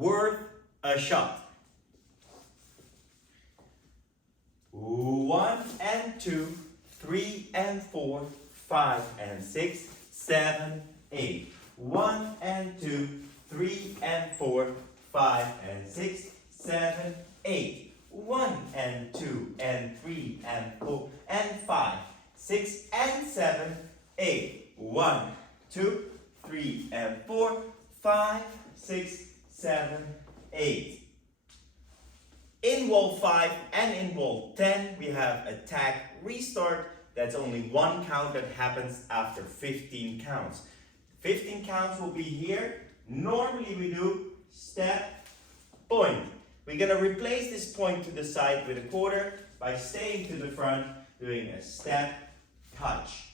worth a shot. 1 and 2, 3 and 4, 5 and 6, 7, 8. 1 and 2, 3 and 4, 5 and 6, 7, 8. 1 and 2 and 3 and 4 and 5, 6 and 7, 8. 1, 2, 3 and 4, 5, 6, 7, 8. In wall 5 and in wall 10, we have attack restart. That's only one count that happens after 15 counts. 15 counts will be here. Normally we do step, point. We're going to replace this point to the side with a quarter by staying to the front, doing a step, touch.